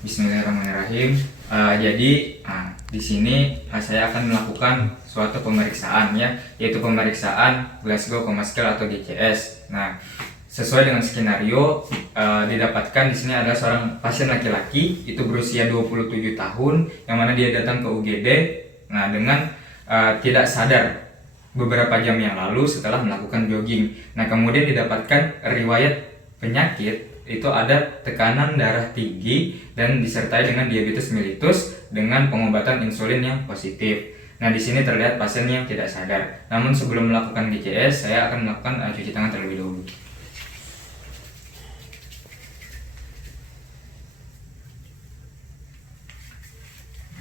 Bismillahirrahmanirrahim. Di sini saya akan melakukan suatu pemeriksaan ya, yaitu pemeriksaan Glasgow Coma Scale atau GCS. Nah, sesuai dengan skenario didapatkan di sini adalah seorang pasien laki-laki itu berusia 27 tahun yang mana dia datang ke UGD dengan tidak sadar beberapa jam yang lalu setelah melakukan jogging. Nah, kemudian didapatkan riwayat penyakit itu ada tekanan darah tinggi dan disertai dengan diabetes mellitus dengan pengobatan insulin yang positif. Nah, di sini terlihat pasien yang tidak sadar. Namun sebelum melakukan GCS, saya akan melakukan cuci tangan terlebih dahulu.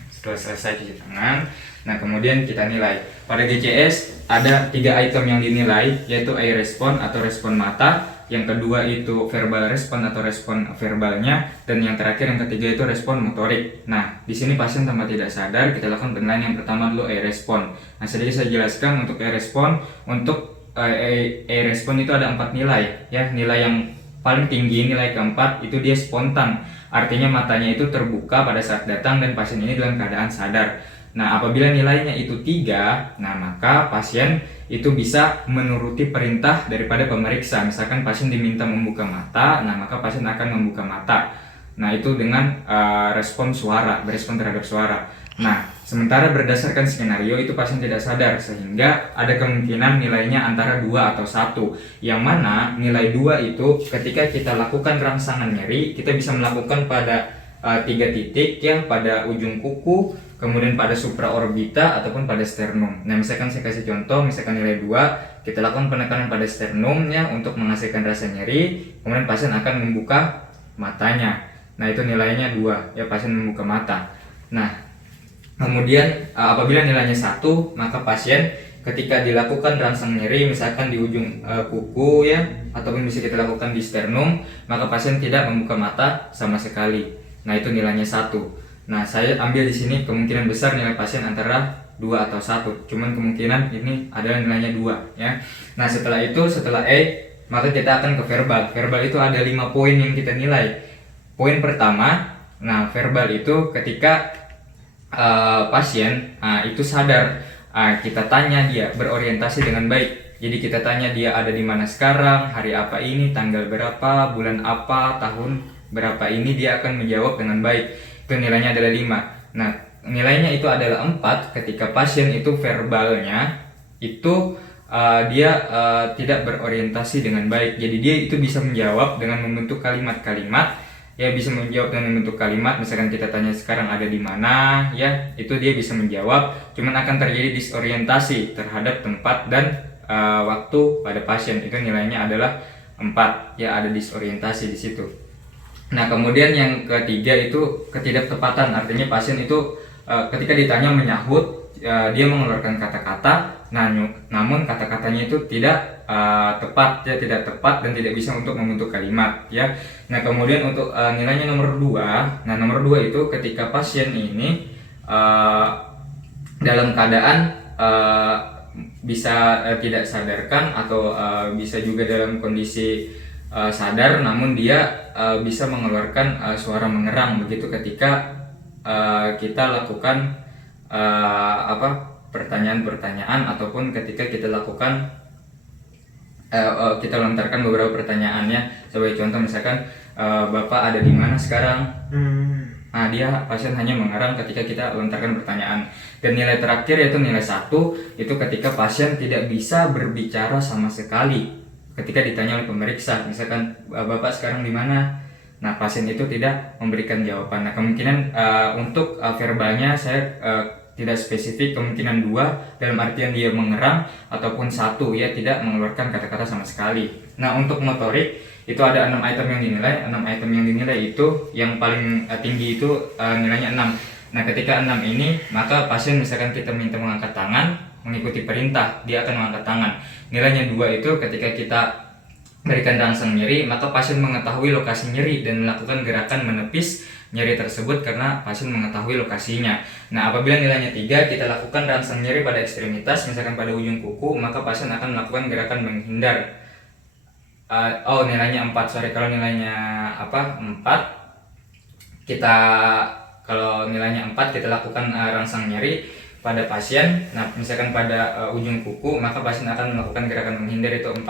Setelah selesai cuci tangan, nah kemudian kita nilai. Pada GCS ada 3 item yang dinilai, yaitu eye response atau respon mata, yang kedua itu verbal response atau respon verbalnya, dan yang terakhir yang ketiga itu respon motorik. Nah, di sini pasien tanpa tidak sadar, kita lakukan penilaian yang pertama dulu eye response. Nah, sedikit saya jelaskan untuk eye response. Untuk eye response itu ada 4 nilai ya. Nilai yang paling tinggi, nilai keempat, itu dia spontan. Artinya matanya itu terbuka pada saat datang dan pasien ini dalam keadaan sadar. Nah, apabila nilainya itu 3, nah maka pasien itu bisa menuruti perintah daripada pemeriksa. Misalkan pasien diminta membuka mata, nah maka pasien akan membuka mata. Nah, itu dengan respon suara, berespon terhadap suara. Nah, sementara berdasarkan skenario itu pasien tidak sadar, sehingga ada kemungkinan nilainya antara 2 atau 1. Yang mana nilai 2 itu ketika kita lakukan rangsangan nyeri, kita bisa melakukan pada 3 titik ya, pada ujung kuku, kemudian pada supraorbita ataupun pada sternum. Nah, misalkan saya kasih contoh, misalkan nilai 2, kita lakukan penekanan pada sternumnya untuk menghasilkan rasa nyeri, kemudian pasien akan membuka matanya. Nah, itu nilainya 2 ya, pasien membuka mata. Nah, kemudian apabila nilainya 1, maka pasien ketika dilakukan rangsang nyeri misalkan di ujung kuku ya, ataupun bisa kita lakukan di sternum, maka pasien tidak membuka mata sama sekali. Nah, itu nilainya 1. Nah, saya ambil di sini kemungkinan besar nilai pasien antara 2 atau 1. Cuman kemungkinan ini adalah nilainya 2 ya. Nah, setelah E, maka kita akan ke verbal. Verbal itu ada 5 poin yang kita nilai. Poin pertama, nah verbal itu ketika pasien itu sadar, kita tanya dia berorientasi dengan baik. Jadi kita tanya dia ada di mana sekarang, hari apa ini, tanggal berapa, bulan apa, tahun berapa ini, dia akan menjawab dengan baik. Itu nilainya adalah 5. Nah, nilainya itu adalah 4 ketika pasien itu verbalnya itu dia tidak berorientasi dengan baik. Jadi dia itu bisa menjawab dengan membentuk kalimat-kalimat ya, bisa menjawab dengan membentuk kalimat. Misalkan kita tanya sekarang ada di mana ya, itu dia bisa menjawab, cuman akan terjadi disorientasi terhadap tempat dan waktu pada pasien. Itu nilainya adalah 4 ya, ada disorientasi di situ. Nah, kemudian yang ketiga itu ketidaktepatan. Artinya pasien itu ketika ditanya menyahut, dia mengeluarkan kata-kata, namun kata-katanya itu tidak tepat ya, tidak tepat dan tidak bisa untuk membentuk kalimat ya. Nah, kemudian untuk nilainya nomor 2. Nah, nomor 2 itu ketika pasien ini dalam keadaan bisa tidak sadarkan atau bisa juga dalam kondisi sadar, namun dia bisa mengeluarkan suara mengerang begitu ketika kita lakukan pertanyaan-pertanyaan, ataupun ketika kita lakukan kita lontarkan beberapa pertanyaannya. Sebagai contoh misalkan Bapak ada di mana sekarang? Nah, pasien hanya mengerang ketika kita lontarkan pertanyaan. Dan nilai terakhir yaitu nilai 1, itu ketika pasien tidak bisa berbicara sama sekali ketika ditanya oleh pemeriksa. Misalkan Bapak sekarang di mana? Nah, pasien itu tidak memberikan jawaban. Nah, kemungkinan untuk verbalnya saya tidak spesifik, kemungkinan 2 dalam artian dia mengerang, ataupun 1 ya, tidak mengeluarkan kata-kata sama sekali. Nah, untuk motorik itu ada 6 item yang dinilai. 6 item yang dinilai itu yang paling tinggi itu nilainya 6. Nah, ketika 6 ini, maka pasien misalkan kita minta mengangkat tangan, mengikuti perintah, dia akan mengangkat tangan. Nilainya 2 itu ketika kita berikan rangsang nyeri, maka pasien mengetahui lokasi nyeri dan melakukan gerakan menepis nyeri tersebut karena pasien mengetahui lokasinya. Nah, apabila nilainya 3, kita lakukan rangsang nyeri pada ekstremitas, misalkan pada ujung kuku, maka pasien akan melakukan gerakan menghindar. Nilainya 4, sorry, kalau nilainya 4, kita kalau nilainya 4 kita lakukan rangsang nyeri pada pasien. Nah, misalkan pada ujung kuku, maka pasien akan melakukan gerakan menghindar itu 4.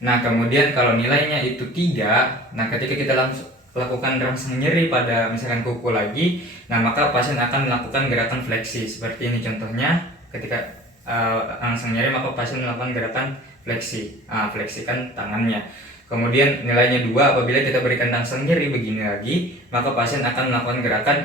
Nah, kemudian kalau nilainya itu 3, nah ketika kita langsung lakukan rangsang nyeri pada misalkan kuku lagi, nah maka pasien akan melakukan gerakan fleksi. Seperti ini contohnya, ketika rangsang nyeri maka pasien melakukan gerakan fleksi. Fleksikan tangannya. Kemudian nilainya 2, apabila kita berikan rangsang nyeri begini lagi, maka pasien akan melakukan gerakan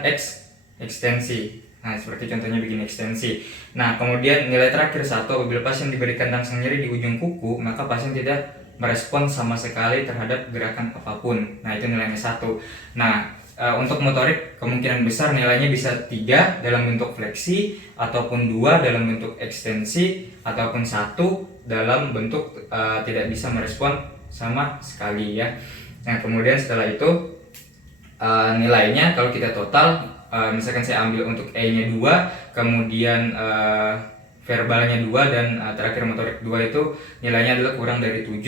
ekstensi. Nah, seperti contohnya begini, ekstensi. Nah, kemudian nilai terakhir 1, apabila pasien diberikan rangsang nyeri di ujung kuku, maka pasien tidak merespon sama sekali terhadap gerakan apapun. Nah, itu nilainya 1. Nah, untuk motorik kemungkinan besar nilainya bisa 3 dalam bentuk fleksi, ataupun 2 dalam bentuk ekstensi, ataupun 1 dalam bentuk tidak bisa merespon sama sekali ya. Nah, kemudian setelah itu nilainya kalau kita total, misalkan saya ambil untuk E-nya 2, kemudian verbalnya 2, dan terakhir motorik 2 itu nilainya adalah kurang dari 7.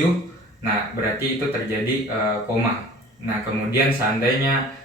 Nah, berarti itu terjadi koma. Nah, kemudian seandainya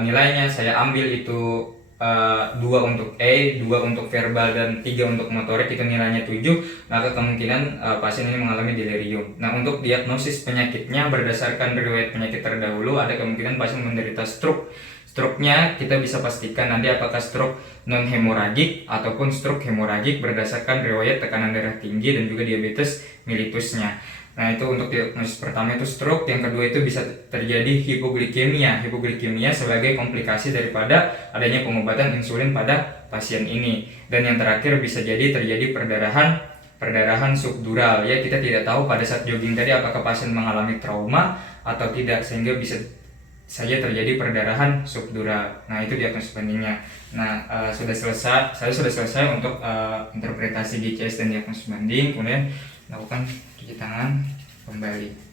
nilainya saya ambil itu 2 untuk E, 2 untuk verbal, dan 3 untuk motorik, itu nilainya 7, maka kemungkinan pasien ini mengalami delirium. Nah, untuk diagnosis penyakitnya berdasarkan riwayat penyakit terdahulu, ada kemungkinan pasien menderita stroke. Stroke-nya kita bisa pastikan nanti apakah stroke non-hemoragik ataupun stroke hemoragik berdasarkan riwayat tekanan darah tinggi dan juga diabetes mellitusnya. Nah, itu untuk diagnosis pertama itu stroke. Yang kedua itu bisa terjadi hipoglikemia. Hipoglikemia sebagai komplikasi daripada adanya pengobatan insulin pada pasien ini. Dan yang terakhir bisa jadi terjadi perdarahan subdural. Ya, kita tidak tahu pada saat jogging tadi apakah pasien mengalami trauma atau tidak, sehingga bisa saja terjadi perdarahan subdural. Nah, itu diagnosis bandingnya. Nah, saya sudah selesai untuk interpretasi GCS dan diagnosis banding. Kemudian lakukan cuci tangan kembali.